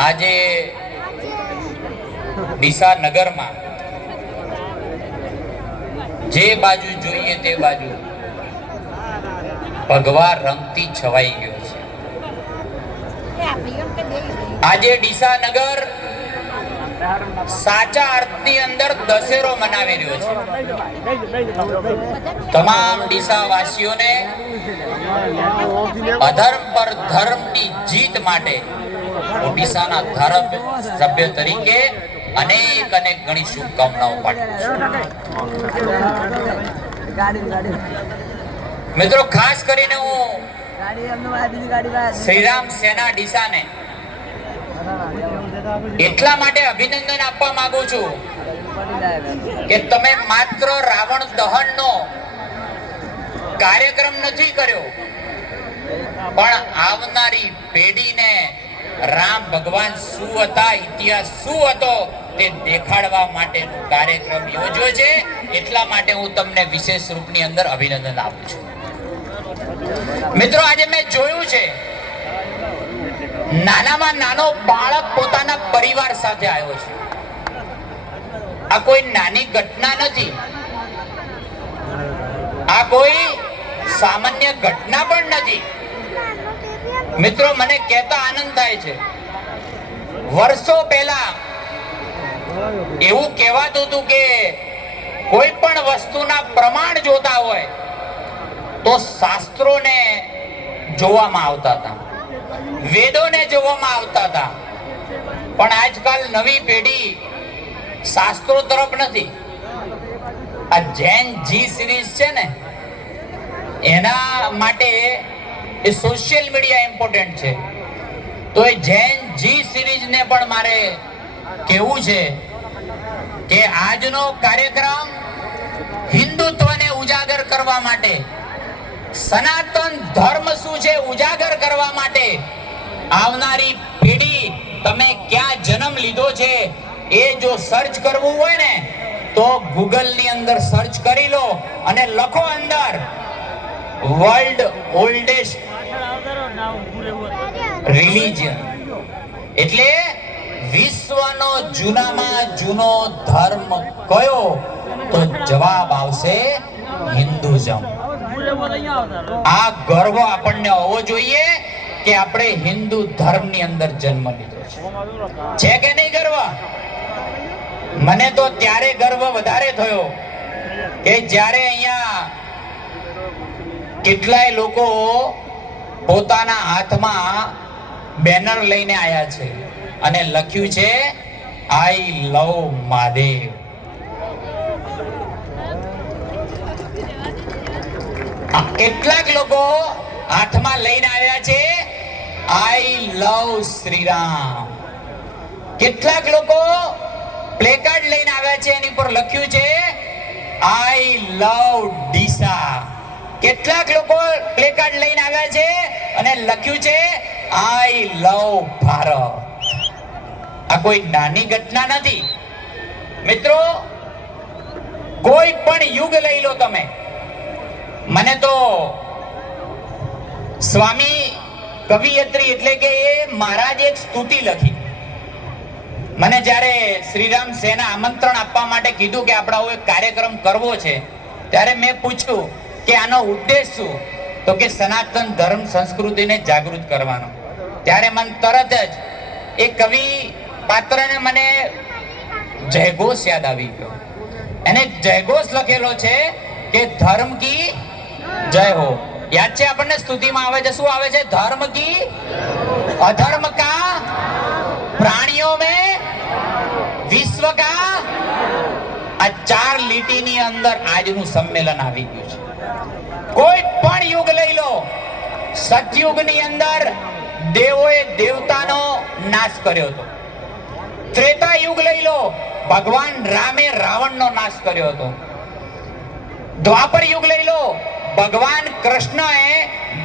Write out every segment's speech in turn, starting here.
આજે ડીસા નગરમાં જે બાજુ જોઈએ તે બાજુ ભગવા રંગથી છવાઈ ગયો છે. આજે ડીસા નગર સાચા અર્થની અંદર દશેરો મનાવી રહ્યો છે. તમામ ડીસા વાસીઓને અધર્મ પર ધર્મની જીત માટે ઓડિશાના ધારાસભ્ય સભ્ય તરીકે અનેક અનેક ઘણી શુભકામનાઓ પાઠવું મિત્રો, ખાસ કરીને હું શ્રીરામ સેના ડીસાને એટલા માટે અભિનંદન આપવા માંગુ છું કે તમે માત્ર રાવણ દહનનો કાર્યક્રમ નથી કર્યો, પણ આવનારી પેઢીને રામ ભગવાન શું હતા? ઇતિહાસ શું હતો? તે દેખાડવા માટેનો કાર્યક્રમ યોજ્યો છે. એટલા માટે હું તમને વિશેષ રૂપની અંદર અભિનંદન આપું છું. મિત્રો, આજે મેં જોયું છે, નાનામાં નાનો બાળક પોતાના પરિવાર સાથે આવ્યો છે. આ કોઈ નાની ઘટના નથી. આ કોઈ સામાન્ય ઘટના પણ નથી. મિત્રો, મને કહેતા આનંદ થાય છે. વર્ષો પહેલા એવું કહેવાતું હતું કે કોઈ પણ વસ્તુના પ્રમાણ જોતા હોય તો શાસ્ત્રોને જોવામાં આવતા હતા. વેદોને જોવામાં આવતા હતા. પણ આજકાલ નવી પેઢી શાસ્ત્રો તરફ નથી. આ જૈન જી સિરીઝ છે ને, એના માટે એ સોશિયલ મીડિયા ઇમ્પોર્ટન્ટ છે. તો એ જૈન જી સિરીઝને પણ મારે કહેવું છે કે આજનો કાર્યક્રમ હિન્દુત્વને ઉજાગર કરવા માટે, સનાતન ધર્મ શું છે ઉજાગર કરવા માટે આવનારી પેઢી તમે ક્યાં જન્મ લીધો છે એ જો સર્ચ કરવું હોય ને, તો ગૂગલની અંદર સર્ચ કરી લો અને લખો અંદર વર્લ્ડ ઓલ્ડેસ્ટ રિલીજન એટલે વિશ્વનો જૂનામાં જૂનો ધર્મ કયો? તો જવાબ આવશે હિન્દુઝમ. આ ગર્વ આપણને હોવો જોઈએ કે આપણે હિન્દુ ધર્મની અંદર જન્મ લીધો છે. છે કે નહીં ગર્વ? મને તો ત્યારે ગર્વ વધારે થયો કે જ્યારે અહીંયા કેટલાય લોકો પોતાના હાથમાં બેનર લઈને આવ્યા છે અને લખ્યું છે આઈ લવ મહાદેવ. કેટલાક લોકો હાથમાં લઈને આવ્યા છે આઈ લવ શ્રીરામ. કેટલાક લોકો પ્લેકાર્ડ લઈને આવ્યા છે, એની પર લખ્યું છે આઈ લવ ડીસા. કેટલાક લોકો પ્લેકાર્ડ લઈને આવ્યા છે અને લખ્યું છે આઈ લવ ભારત આ કોઈ નાની ઘટના નથી. મિત્રો, કોઈ પણ યુગ લઈ લો તમે. મને તો સ્વામી કવિયત્રી એટલે કે એ મહારાજ એક સ્તુતિ લખી. મને જ્યારે શ્રીરામ સેના આમંત્રણ આપવા માટે કીધું કે આપણે એક કાર્યક્રમ કરવો છે, ત્યારે મેં પૂછ્યું કે આનો ઉદ્દેશ શું? તો કે સનાતન ધર્મ સંસ્કૃતિને જાગૃત કરવાનો. ત્યારે મને તરત જ એ કવિ પાત્રને મને જયઘોષ યાદ આવી ગયો. એને જયઘોષ લખેલો છે કે ધર્મ કી જય હો. યાદ છે આપણને સ્તુતિમાં આવે છે? શું આવે છે? ધર્મ કી અધર્મ કા પ્રાણીઓ મે વિશ્વ કા આ ચાર લીટીની અંદર આજનું સંમેલન આવી ગયું છે. કોઈ પણ યુગ લઈ લો. સતયુગની અંદર દેવોએ દેવતાનો નાશ કર્યો હતો. ત્રેતા યુગ લઈ લો, ભગવાન રામે રાવણનો નાશ કર્યો હતો. દ્વાપર યુગ લઈ લો, ભગવાન કૃષ્ણએ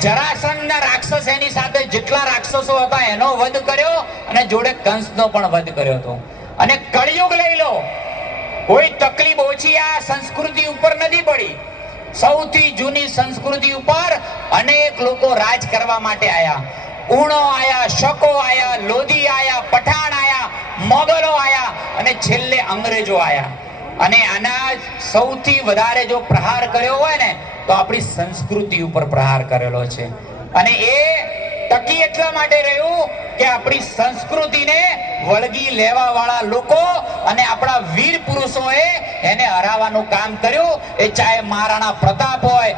જરાસંઘના રાક્ષસ એની સાથે જેટલા રાક્ષસો હતા એનો વધ કર્યો અને જોડે કંસનો પણ વધ કર્યો હતો. અને કળિયુગ લઈ લો, કોઈ તકલીફ ઓછી આ સંસ્કૃતિ ઉપર નથી પડી. સૌથી જૂની સંસ્કૃતિ ઉપર અનેક લોકો રાજ કરવા માટે આયા. ઉણો આયા, શકો આયા, લોધી આયા, પઠાણ આયા મોગલો આયા અને છેલ્લે અંગ્રેજો આયા. અને આના સૌથી વધારે જો પ્રહાર કર્યો હોય ને, તો આપણી સંસ્કૃતિ ઉપર પ્રહાર કરેલો છે. અને એ ટકી એટલા માટે રહ્યું કે આપણી સંસ્કૃતિને વળગી લેવા વાળા લોકો અને આપણા વીર પુરુષોએ એને હરાવવાનું કામ કર્યું. એ ચાહે મહારાણા પ્રતાપ હોય,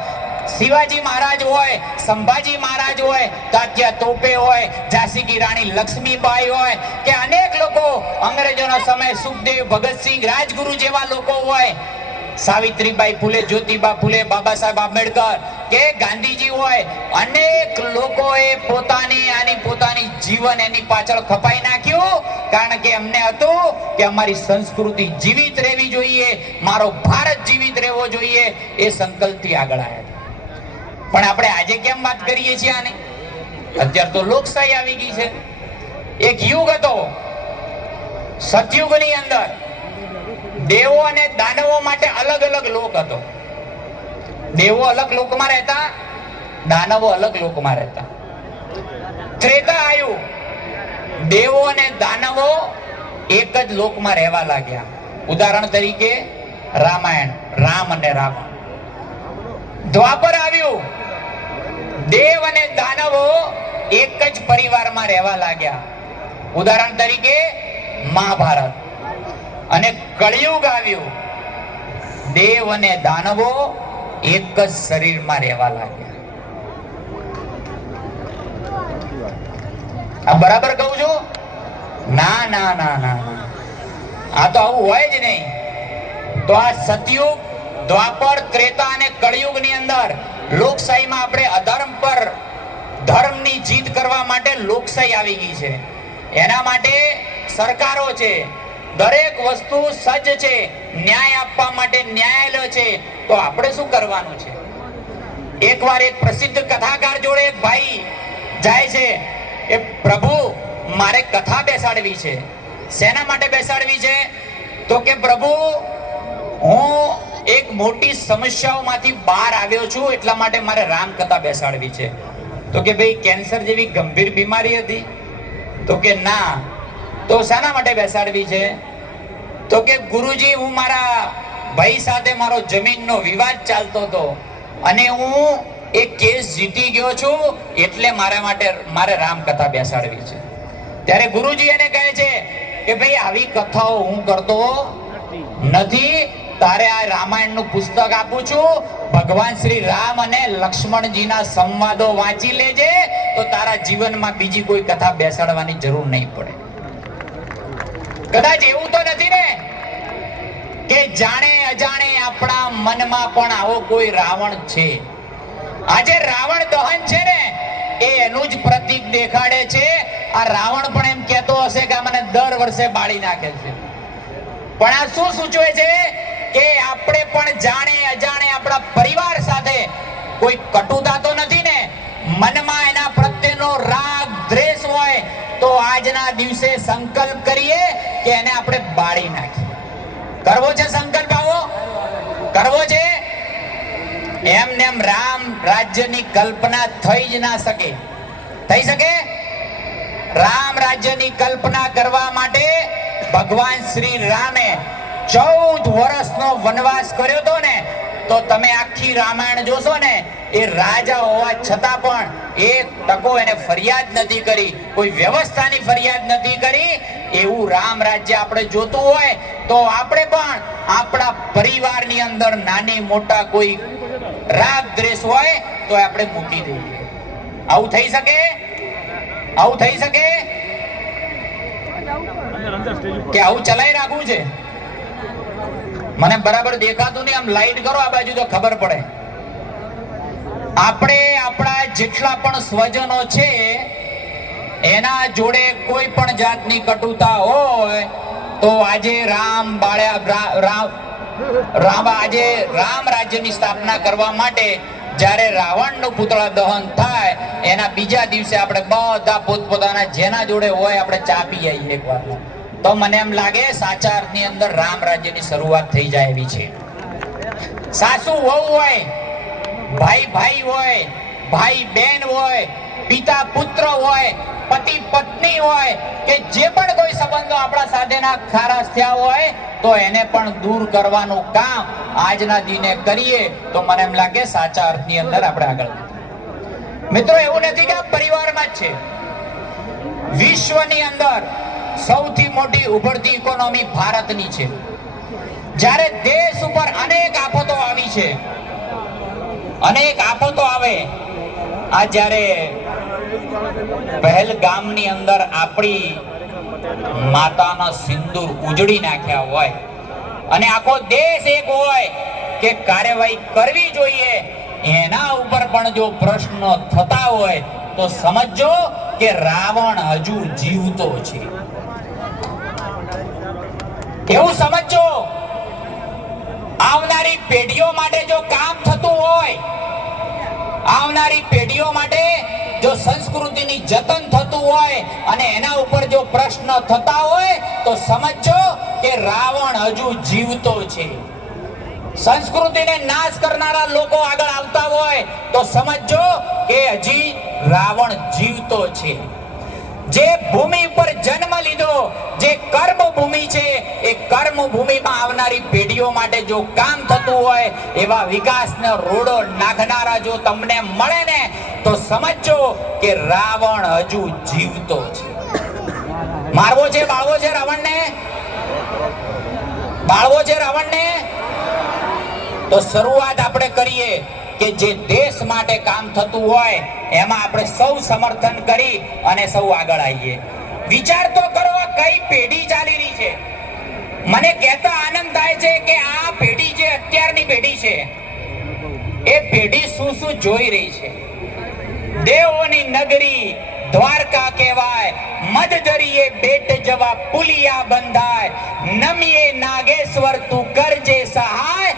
શિવાજી મહારાજ હોય, સંભાજી મહારાજ હોય, તાત્યા તોપે હોય ઝાંસી કી રાણી લક્ષ્મીબાઈ હોય, કે અનેક લોકો અંગ્રેજોનો સમય સુખદેવ, ભગતસિંહ, રાજગુરુ જેવા લોકો હોય. સાવિત્રીબાઈ ફૂલે, જ્યોતિબા ફૂલે બાબા સાહેબ આંબેડકર કે ગાંધીજી હોય, અનેક લોકોએ પોતાની આની પોતાની જીવન એની પાછળ ખપાઈ નાખ્યું. કારણ કે એમને હતું કે અમારી સંસ્કૃતિ જીવિત રહેવી જોઈએ, મારો ભારત જીવિત રહેવો જોઈએ, એ સંકલ્પથી આગળ આવ્યા પણ આપણે આજે કેમ વાત કરીએ છીએ આની? અત્યારે તો લોકશાહી આવી ગઈ છે. એક યુગ હતો, સતયુગની અંદર દેવો અને દાનવો માટે અલગ અલગ લોક હતો. દેવો અલગ લોકમાં રહેતા, દાનવો અલગ લોકમાં રહેતા. ત્રેતા આવ્યું દેવો અને દાનવો એક જ લોકમાં રહેવા લાગ્યા. ઉદાહરણ તરીકે રામાયણ, રામ અને રાવણ. દ્વાપર આવ્યું. દેવ અને દાનવો એક જ પરિવારમાં રહેવા લાગ્યા. ઉદાહરણ તરીકે મહાભારત. અને કળિયુગ આવ્યું. દેવ અને દાનવો એક જ શરીરમાં રહેવા લાગ્યા. આ બરાબર કહું છું? ના ના ના ના. આ તો આવું હોય જ નહીં. તો આ સતયુગ, દ્વાપર, ત્રેતા અને કળિયુગની અંદર લોકશાહીમાં આપણે અધર્મ પર ધર્મની જીત કરવા માટે લોકશાહી આવી ગઈ છે. એના માટે સરકારો છે દરેક વસ્તુ સજ્જ છે, ન્યાય આપવા માટે ન્યાયાલય છે, તો આપણે શું કરવાનું છે? એકવાર એક પ્રસિદ્ધ કથાકાર જોડે એક ભાઈ જાય છે, એ પ્રભુ, મારે કથા બેસાડવી છે. શેના માટે બેસાડવી છે? તો કે, પ્રભુ, હું એક મોટી સમસ્યાઓમાંથી બહાર આવ્યો છું, એટલા માટે મારે રામ કથા બેસાડવી છે. તો કે, ભાઈ, કેન્સર જેવી ગંભીર બીમારી હતી? તો કે, ના. તો શાના માટે બેસાડવી છે? તો કે ગુરુજી, હું મારા ભાઈ સાથે મારો જમીનનો વિવાદ ચાલતો હતો અને હું એ કેસ જીતી ગયો છું એટલે મારા માટે, મારે રામકથા બેસાડવી છે. ત્યારે ગુરુજી એને કહે છે કે ભાઈ, આવી કથાઓ હું કરતો નથી. તારે આ રામાયણનું પુસ્તક આપું છું. ભગવાન શ્રી રામ અને લક્ષ્મણજીના સંવાદો વાંચી લેજે. તો તારા જીવનમાં બીજી કોઈ કથા બેસાડવાની જરૂર નહીં પડે. કદાચ એવું તો નથી ને કે જાણે અજાણે આપણા મનમાં પણ આવો કોઈ રાવણ છે. આજે રાવણ દહન છે ને, એ એનું જ પ્રતીક દેખાડે છે. આ રાવણ પણ એમ કહેતો હશે કે મને દર વર્ષે બાળી નાખે છે. પણ આ શું સૂચવે છે કે આપણે પણ જાણે અજાણે આપણા પરિવાર સાથે કોઈ કટુતા તો નથી ને, મનમાં એના પ્રત્યેનો તો આજના દિવસે સંકલ્પ કરીએ કે એને આપણે બાળી નાખીએ. કરવો છે સંકલ્પ આવો? કરવો છે? એમ રામ રાજ્યની કલ્પના થઈ જ ના શકે. થઈ શકે? રામ રાજ્યની કલ્પના કરવા માટે ભગવાન શ્રી રામે ચૌદ વર્ષનો વનવાસ કર્યો તો ને, તો તમે આખી રામાયણ જોશો ને એ રાજા હોવા છતાં પણ એક તકો એને ફરિયાદ નથી કરી, કોઈ વ્યવસ્થાની ફરિયાદ નથી કરી. એવું રામ રાજ્ય આપણે જોતું હોય તો આપણે પણ આપણા પરિવારની અંદર નાની મોટા કોઈ રાગ દ્વેષ હોય તો આપણે મૂકી દઈએ. આવું થઈ શકે? આવું થઈ શકે? કે આવું ચલાવી રાખવું છે? મને બરાબર દેખાતું નહીં, આમ લાઈટ કરો, આ બાજુ તો ખબર પડે. આપણે આપણા જેટલા પણ સ્વજનો છે, એના જોડે કોઈ પણ જાતની કટુતા હોય, તો આજે રામ બાળ્યા રામ આજે રામ રાજ્યની સ્થાપના કરવા માટે જ્યારે રાવણનું પુતળા દહન થાય, એના બીજા દિવસે આપણે બધા પોતપોતાના જેના જોડે હોય આપણે ચા પી આવીએ એકવાર તો મને એમ લાગે સાચા અર્થની અંદર રામ રાજ્યની શરૂઆત થઈ જાય એવી છે. સાસુ વહુ હોય ભાઈ ભાઈ હોય, ભાઈ બહેન હોય, પિતા પુત્ર હોય, પતિ પત્ની હોય, કે જે પણ કોઈ સંબંધો આપણા સાથેના ખારાશ થયા હોય, તો એને પણ દૂર કરવાનું કામ આજના દિને કરીએ, તો મને એમ લાગે સાચા અર્થની અંદર આપણે આગળ મિત્રો, એવું નથી કે પરિવારમાં જ છે. વિશ્વની અંદર સૌથી મોટી ઉભરતી ઇકોનોમી ભારતની છે. જ્યારે દેશ ઉપર અનેક આફતો આવી છે અનેક આફતો આવે. આ જ્યારે પહેલગામની અંદર આપણી માતાના સિંદૂર ઉજળી નાખ્યા હોય અને આખો દેશ એક હોય કે કાર્યવાહી કરવી જોઈએ, એના ઉપર પણ જો પ્રશ્નો થતા હોય, તો સમજો કે રાવણ હજુ જીવતો છે. એવું સમજો આવનારી પેઢીઓ માટે જો કામ થતું હોય, આવનારી પેઢીઓ માટે જો સંસ્કૃતિની જતન થતું હોય અને એના ઉપર જો પ્રશ્ન થતા હોય, તો સમજો કે રાવણ હજુ જીવતો છે. સંસ્કૃતિને નાશ કરનારા લોકો આગળ આવતા હોય, તો સમજો કે હજી રાવણ જીવતો છે. જે ભૂમિ ઉપર જન્મ લીધો, જે કર્મ ભૂમિ છે, એ કર્મ ભૂમિમાં આવનારી પેઢીઓ માટે જો કામ થતું હોય, એવા વિકાસનો રોડો નાખનારા જો તમને મળે ને, તો સમજો કે રાવણ હજુ જીવતો છે. મારવો છે, બાળવો છે રાવણને? બાળવો છે રાવણને? તો શરૂઆત આપણે કરીએ. કે જે દેશ માટે કામ થતું હોય, એમાં આપણે સૌ સમર્થન કરી અને સૌ આગળ આવીએ. વિચાર તો કરો કઈ પેઢી ચાલી રહી છે? મને કહેતા આનંદ થાય છે કે આ પેઢી જે અત્યારની પેઢી છે, એ પેઢી શું શું જોઈ રહી છે? દેવોની નગરી દ્વારકા કહેવાય મધદરીએ બેટ જવા પુલિયા બંધાય, નમીએ નાગેશ્વર તું કરજે સહાય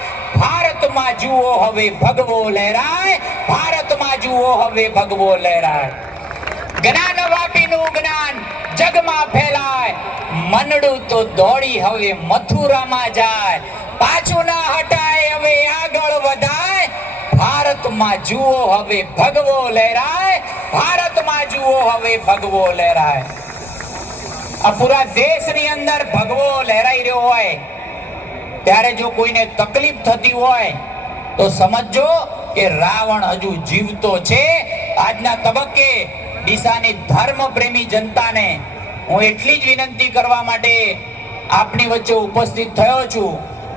ભારતમાં જુઓ હવે ભગવો લહેરાય, ભારતમાં જુઓ હવે ભગવો લહેરાય. જ્ઞાન વાપીનું જ્ઞાન જગમાં ફેલાય. મનડું તો દોડી હવે મથુરામાં જાય. પાછું ના હટાય, હવે આગળ વધાય. ભારતમાં જુઓ હવે ભગવો લહેરાય, ભારતમાં જુઓ હવે ભગવો લહેરાય. આ પૂરા દેશની અંદર ભગવો લહેરાઈ રહ્યો હોય. ત્યારે જો કોઈને તકલીફ થતી હોય, તો સમજો કે રાવણ હજુ જીવતો છે. આજના તબક્કે દિશાની ધર્મ પ્રેમી જનતાને હું એટલી જ વિનંતી કરવા માટે આપની વચ્ચે ઉપસ્થિત થયો છું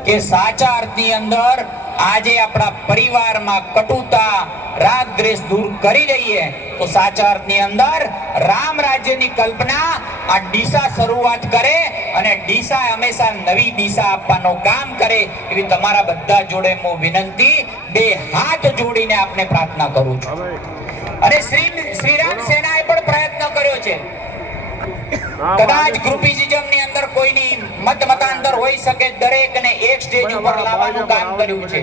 કે સાચા અર્થની અંદર આજે આપણા પરિવારમાં કટુતા રાગ દ્વેષ દૂર કરી દઈએ તો સાચા અર્થની અંદર રામ રાજ્યની કલ્પના આ ડીસા શરૂઆત કરે અને ડીસા હંમેશા નવી દિશા આપવાનું કામ કરે એવી તમારા બધા જોડે હું વિનંતી બે હાથ જોડીને આપને પ્રાર્થના કરું છું. અને શ્રી શ્રીરામ સેનાએ પણ પ્રયત્ન કર્યો છે. કદાચ ગ્રુપિઝમની અંદર કોઈની મત મતાંતર હોઈ શકે દરેકને એક સ્ટેજ ઉપર લાવવાનું કામ કર્યું છે.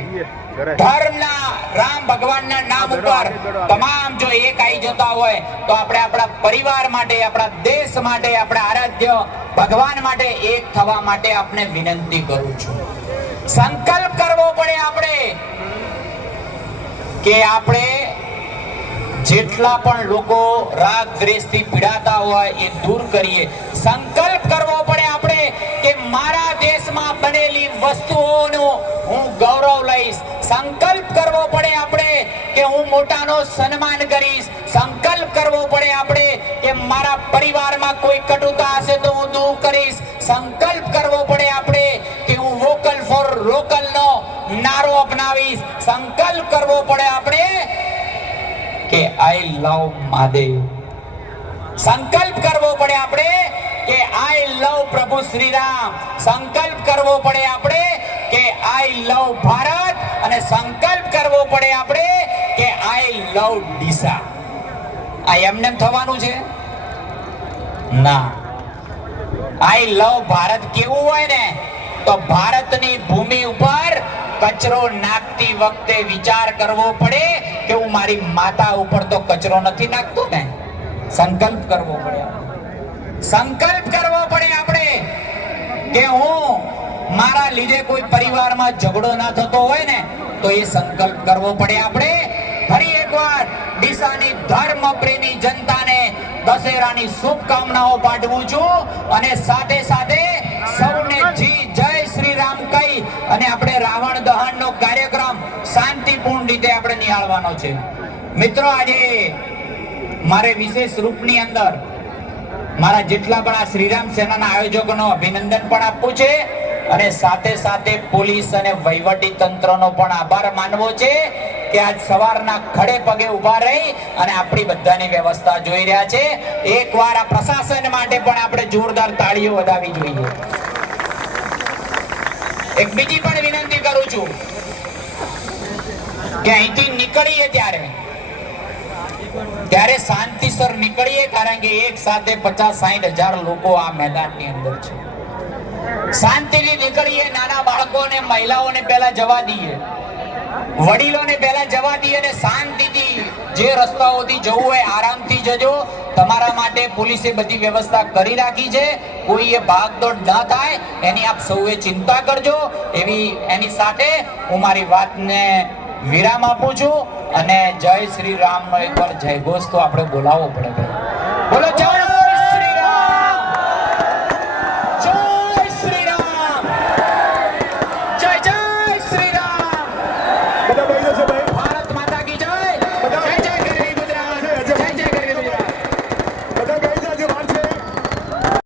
ધર્મના રામ ભગવાનના નામ ઉપર તમામ જો એક આવી જતા હોય તો આપણે આપણા પરિવાર માટે આપણા દેશ માટે આપણા આરાધ્ય ભગવાન માટે એક થવા માટે આપને વિનંતી કરું છું. સંકલ્પ કરવો પડે આપણે કે આપણે જેટલા પણ લોકો રાગ દ્વેષથી પીડાતા હોય એ દૂર કરીએ. સંકલ્પ કરવો પડે આપણે કે મારા દેશમાં બનેલી વસ્તુઓનો હું ગૌરવ લઈશ. સંકલ્પ કરવો પડે આપણે કે હું મોટાનો સન્માન કરીશ. સંકલ્પ કરવો પડે આપણે કે મારા પરિવારમાં કોઈ કટુતા કે આઈ લવ મહાદેવ સંકલ્પ કરવો પડે આપણે કે આઈ લવ પ્રભુ શ્રી રામ સંકલ્પ કરવો પડે આપણે કે આઈ લવ ભારત. અને સંકલ્પ કરવો પડે આપણે કે આઈ લવ ડીસા. આ એમને થવાનું છે? ના. આઈ લવ ભારત કેવું હોય ને? તો ભારતની ભૂમિ ઉપર કચરો નાખતી વખતે વિચાર કરવો પડે કે હું મારી માતા ઉપર તો કચરો નથી નાખતો ને? સંકલ્પ કરવો પડે. સંકલ્પ કરવો પડે આપણે કે હું મારા લીધે કોઈ પરિવારમાં ઝઘડો ના થતો હોય ને, તો એ સંકલ્પ કરવો પડે આપણે. ફરી એકવાર ડીસાની ધર્મ પ્રેમી જનતાને દશેરાની શુભકામનાઓ પાઠવું છું અને સાથે સાથે સૌને અને આપણે રાવણ દહનનો કાર્યક્રમ શાંતિપૂર્ણ રીતે આપણે નિહાળવાનો છે. મિત્રો, આજે મારે વિશેષ રૂપની અંદર મારા જેટલા પણ આ શ્રીરામ સેનાના આયોજકોનો અભિનંદન પણ આપવું છે અને સાથે સાથે પોલીસ અને વહીવટી તંત્રનો પણ આભાર માનવો છે કે આજ સવારના ખડે પગે ઊભા રહી અને આપણી બધાની વ્યવસ્થા જોઈ રહ્યા છે. એકવાર આ પ્રશાસન માટે પણ આપણે જોરદાર તાળીઓ વધાવી જોઈએ. એક બીજી પણ વિનંતી કરું છું કે અહીંથી નીકળીએ ત્યારે ત્યારે શાંતિસર નીકળીએ, કારણ કે એક સાથે પચાસ સાહીઠ હજાર લોકો આ મેદાનની અંદર છે. શાંતિથી નીકળીએ, નાના બાળકોને, મહિલાઓને પહેલા જવા દઈએ. વડીલોને પહેલા જવા દઈએ અને શાંતિથી જે રસ્તાઓથી જવું હોય આરામથી જજો. તમારા માટે પોલીસે બધી વ્યવસ્થા કરી રાખી છે. કોઈએ ભાગદોડ ના થાય, એની આપ સૌએ ચિંતા કરજો. એવી, એની સાથે હું મારી વાતને વિરામ આપું છું. અને જય શ્રી રામનો એકવાર જય ઘોષ તો આપણે બોલાવવો પડે બોલો, જય